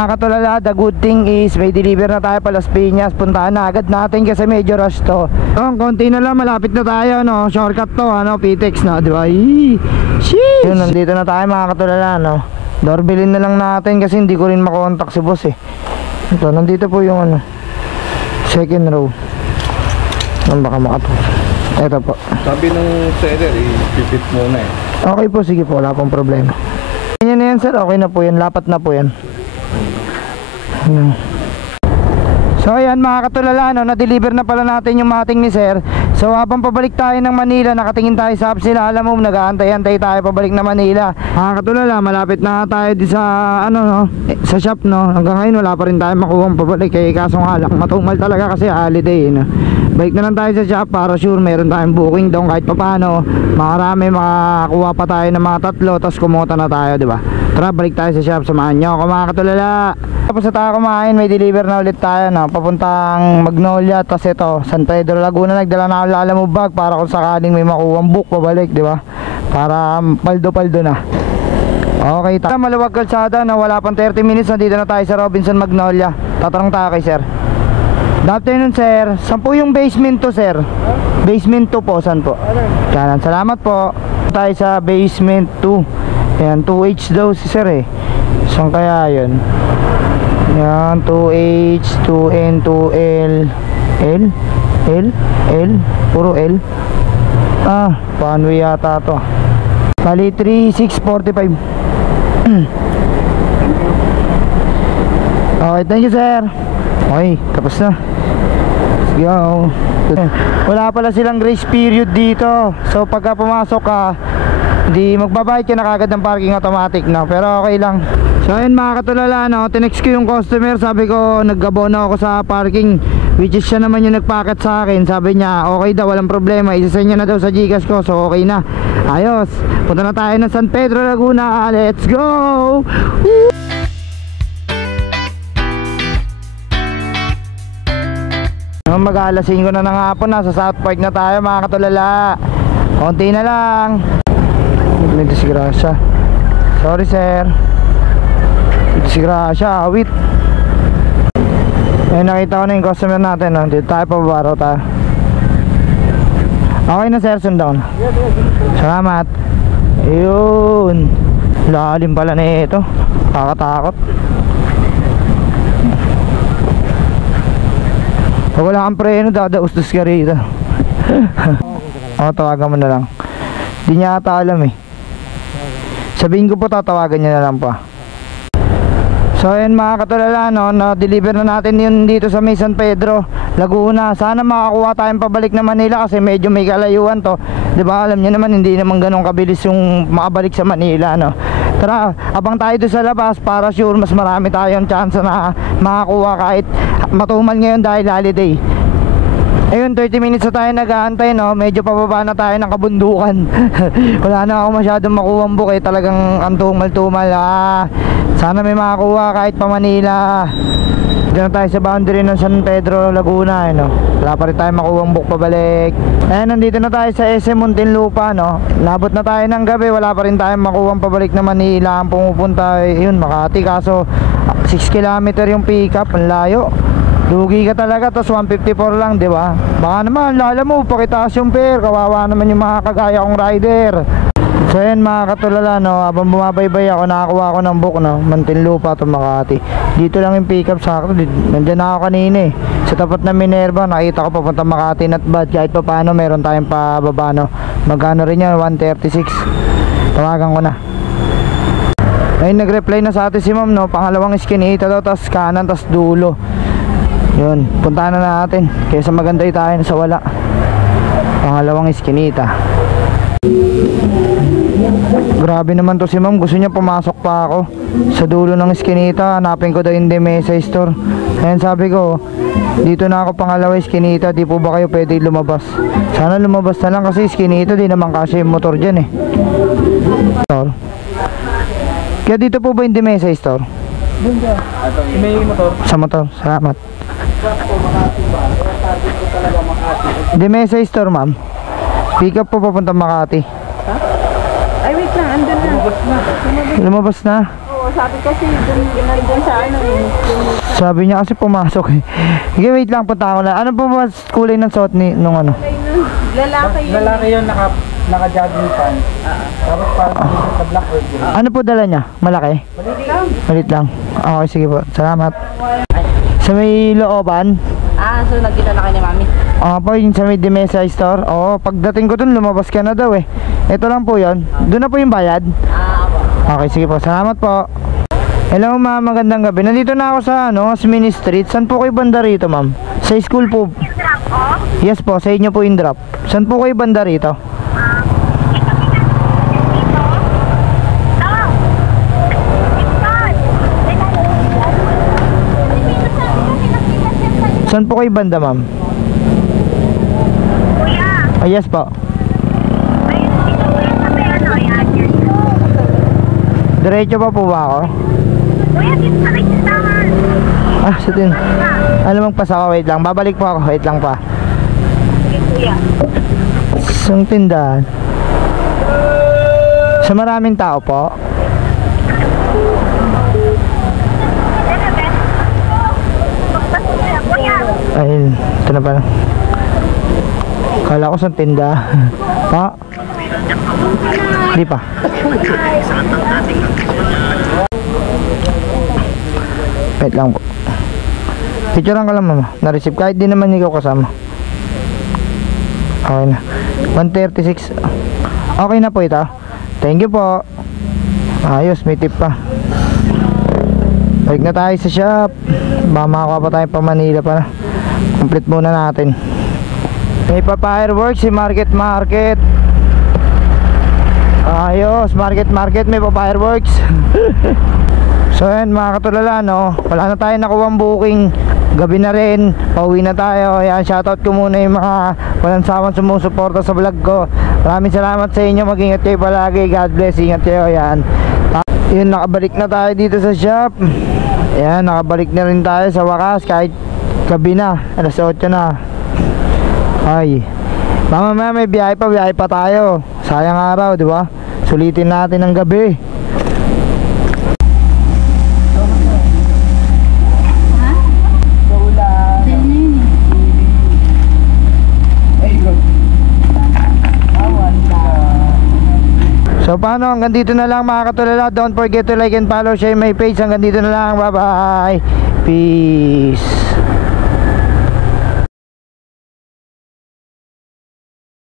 Mga katulala, the good thing is may deliver na tayo pa Las Piñas. Puntahan na agad natin kasi medyo rush to. Konti na lang, malapit na tayo, no? Shortcut to, ano? PTEX, no? Diba? Sheesh! Yun, nandito na tayo mga katulala, no? Doorbellin na lang natin kasi hindi ko rin makontak si boss eh. Ito, nandito po yung ano, second row. Baka makatok. Ito po. Sabi ng seller, i-pipit muna eh. Okay po, sige po, wala pong problema. Ganyan na yan sir, okay na po yan, lapat na po yan. So ayan mga katulala, no, na-deliver na pala natin yung mating ni sir. So habang pabalik tayo ng Manila, nakatingin tayo sa sila, alam mo, nag-aantay-antay tayo pabalik na Manila. Mga katulala, malapit na tayo di sa ano, no, sa shop, no. Hanggang ngayon wala pa rin tayo makuha pabalik, kaya kaso nga lang matumal talaga kasi holiday, no. Balik na lang tayo sa shop para sure meron tayong booking doon kahit papano. Makarami, makakuha pa tayo ng mga 3, tapos kumota na tayo, di ba? Tara, balik tayo sa shop, samahan nyo ako mga katulala. Tapos sa tayo kumain, may deliver na ulit tayo, no? Papuntang Magnolia, tapos ito San Pedro Laguna. Nagdala na ako Lalamove bag para kung sakaling may makuha book pabalik, di ba? Para paldo-paldo na. Okay, maluwag kalsada na wala pang 30 minutes, nandito na tayo sa Robinson Magnolia. Tatanong tayo kay sir. Good afternoon sir, saan po yung basement to sir? Basement 2 po, saan po? Kanan, salamat po. Tayo sa basement 2. Ayan, 2H daw si sir eh. Saan kaya yun? Ayan, 2H, 2N, 2L L? L? L? Puro L? Paano yata to? Bali 3645. Okay, thank you sir. Okay, tapos na. Let's go. Wala pala silang grace period dito. So pagka pumasok ka, di magbabayad ka na kagad ng parking automatic, no? Pero okay lang. So ayun mga katulala, no? Tinext ko yung customer, sabi ko nag-abono ako sa parking, which is siya naman yung nagpacket sa akin. Sabi niya okay daw, walang problema, isasend niya na daw sa Gcash ko. So okay na, ayos. Punta na tayo ng San Pedro Laguna. Let's go. Woo! Mag-aalasin ko na ng hapon, nasa South Park na tayo mga katulala. Konti na lang. May disgrasya. Sorry sir. May disgrasya, awit. Eh, nakita ko na yung customer natin, no? Dito tayo pababaraw tayo. Okay na sir, sundown. Salamat. Ayun, lalim pala na ito. Kakatakot. Pag wala kang preno, dadaustos ka rito. Tawagan mo na lang. Di niya ata alam eh. Sabihin ko po, tatawagan niya na lang pa. So ayun mga katulala, no, na-deliver na natin yun dito sa may San Pedro Laguna. Sana makakuha tayong pabalik na Manila kasi medyo may kalayuan to. Diba alam niyo naman, hindi naman ganun kabilis yung makabalik sa Manila, no. Tara, abang tayo doon sa labas para sure mas marami tayong chance na makakuha kahit matumal ngayon dahil holiday. Ayun, 30 minutes na tayo nag-aantay, no. Medyo pababa na tayo ng kabundukan. Wala na ako masyadong makuhang book eh. Talagang ang tumal-tumal. Sana may makakuha kahit pa Manila. Diyan na tayo sa boundary ng San Pedro Laguna, no. Wala pa rin tayo makuhang book pabalik. Ayan, nandito na tayo sa SM Muntinlupa, no. Nabot na tayo ng gabi, wala pa rin tayo makuhang pabalik na Manila. Ang pumupunta, yun, Makati. Kaso 6 km yung pick up, ang layo. Lugi ka talaga, tapos 154 lang, di ba? Baka naman, lala mo, pakitaas yung fare. Kawawa naman yung mga kagaya kong rider. So yan mga katulala, no, habang bumabaybay ako, nakakuha ako ng book, no, Muntinlupa to Makati. Dito lang yung pick up sa akin. Nandiyan na ako kanina eh. Sa tapat ng Minerva, nakita ko papunta Makati, not bad. Kahit pa paano, meron tayong pababa, no. Magkano rin yan, 136. Tawagan ko na. Ayun, nag-reply na sa atin si ma'am, no. Pangalawang iskinita daw, tas kanan, tas dulo. Yun, puntahan na natin kaysa magantay tayo na sa wala. Pangalawang iskinita. Grabe naman to si ma'am, gusto niya pumasok pa ako sa dulo ng iskinita. Hanapin ko daw yung Demesa store. Ayan, sabi ko, dito na ako pangalawa iskinita, di po ba kayo pwede lumabas? Sana lumabas na lang kasi iskinita, di naman kasi yung motor dyan eh. Kaya dito po ba yung Demesa store? May motor. Sa motor, salamat. Demesa store ma'am. Pick up po papunta Makati. Ay wait lang, andun na. Lumabas na. Oo, Sabi kasi nandun sa ano eh. Sabi niya kasi pumasok eh. Sige, wait lang, punta ako na. Ano po ba kulay ng suot ni nung ano? Lalaki yun. Lalaki yun, naka-jogging pants. Tapos parang sa black or green. Ano po dala niya? Malaki? Maliit lang. Malit lang. Okay, sige po. Salamat. Sa may looban? So nagkita na kayo ni Mami? Po, yung sa may Dimesa store. Oo, pagdating ko dun, lumabas ka na daw eh. Ito lang po yun. Doon na po yung bayad. Okay, sige po. Salamat po. Hello ma'am, magandang gabi. Nandito na ako sa Smini Street. Saan po kayo banda rito ma'am? Sa school po. Yes po, sa inyo po yung drop. Saan po kayo banda rito? Saan po kayo banda ma'am? Yes po. Diretso pa po ba ako? Sa tin. Ano mang pasako, wait lang. Babalik po ako, wait lang pa. Isang tindahan. Sa maraming tao po. Ayun, ito na pala. Kala ko sa tinda. Pa? Hindi pa. Wait lang po. Picturean ko lang mama. Na-receive kahit di naman ikaw kasama. Okay na. 136. Okay na po ito. Thank you po. Ayos, may tip pa. Balik na tayo sa shop. Baka makakuha pa tayo pa Manila pa. Complete muna natin. May pa fireworks si Market. Ayos, Market may pa fireworks. So yan mga katulala, wala na tayo nakuha booking. Gabi na rin, pauwi na tayo. Ayan, shoutout ko muna yung mga walang sawang sumusuporta sa vlog ko. Maraming salamat sa inyo, mag-ingat kayo palagi. God bless, ingat kayo. Ayan, yun, nakabalik na tayo dito sa shop. Ayan, nakabalik na rin tayo sa wakas. Kahit gabi na, alas 8 na. Ay, mamaya may biyahe pa tayo. Sayang araw, di ba? Sulitin natin ang gabi. So paano, hanggang dito na lang mga katulala. Don't forget to like and follow, share my page. Hanggang dito na lang, bye bye, peace.